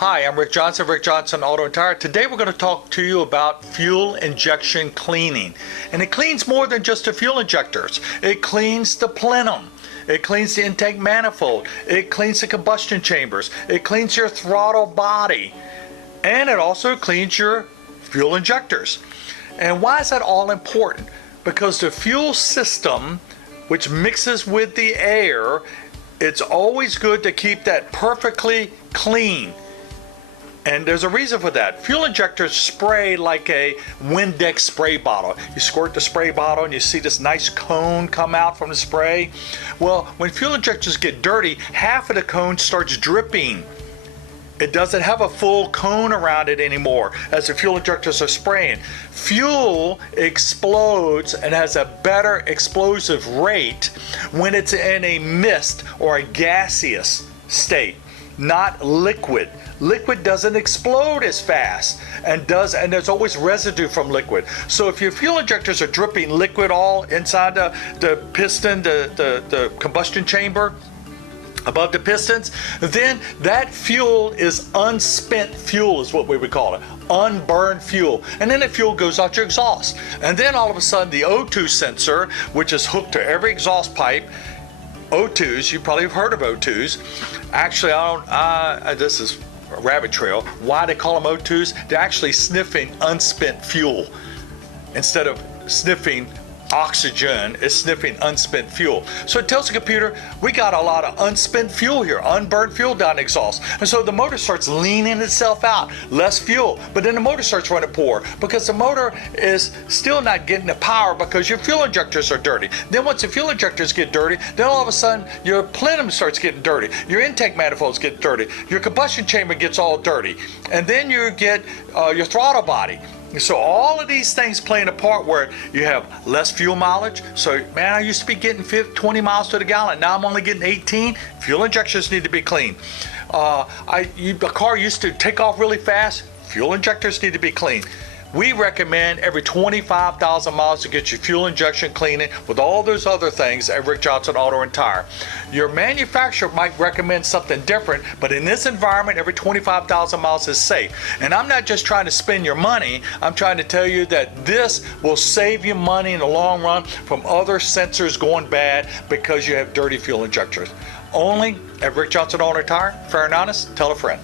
Hi, I'm Rick Johnson, Auto and Tire. Today we're going to talk to you about fuel injection cleaning. And it cleans more than just the fuel injectors. It cleans the plenum. It cleans the intake manifold. It cleans the combustion chambers. It cleans your throttle body. And it also cleans your fuel injectors. And why is that all important? Because the fuel system, which mixes with the air, it's always good to keep that perfectly clean. And there's a reason for that. Fuel injectors spray like a Windex spray bottle. You squirt the spray bottle and you see this nice cone come out from the spray. Well, when fuel injectors get dirty, half of the cone starts dripping. It doesn't have a full cone around it anymore as the fuel injectors are spraying. Fuel explodes and has a better explosive rate when it's in a mist or a gaseous state, not liquid. Liquid doesn't explode as fast and there's always residue from liquid. So if your fuel injectors are dripping liquid all inside the piston, the combustion chamber, above the pistons, then that fuel is unspent fuel is what we would call it, unburned fuel. And then the fuel goes out your exhaust. And then all of a sudden the O2 sensor, which is hooked to every exhaust pipe, O2s, you probably have heard of O2s. Actually, this is a rabbit trail. Why they call them O2s? They're actually sniffing unspent fuel. Instead of sniffing oxygen, it's sniffing unspent fuel. So it tells the computer, we got a lot of unspent fuel here, unburned fuel down the exhaust. And so the motor starts leaning itself out, less fuel. But then the motor starts running poor because the motor is still not getting the power because your fuel injectors are dirty. Then once the fuel injectors get dirty, then all of a sudden your plenum starts getting dirty. Your intake manifolds get dirty. Your combustion chamber gets all dirty. And then you get your throttle body. So all of these things playing a part where you have less fuel mileage. So, man, I used to be getting 20 miles to the gallon. Now I'm only getting 18. Fuel injectors need to be clean. The car used to take off really fast. Fuel injectors need to be clean. We recommend every 25,000 miles to get your fuel injection cleaning with all those other things at Rick Johnson Auto and Tire. Your manufacturer might recommend something different, but in this environment, every 25,000 miles is safe. And I'm not just trying to spend your money, I'm trying to tell you that this will save you money in the long run from other sensors going bad because you have dirty fuel injectors. Only at Rick Johnson Auto and Tire. Fair and honest, tell a friend.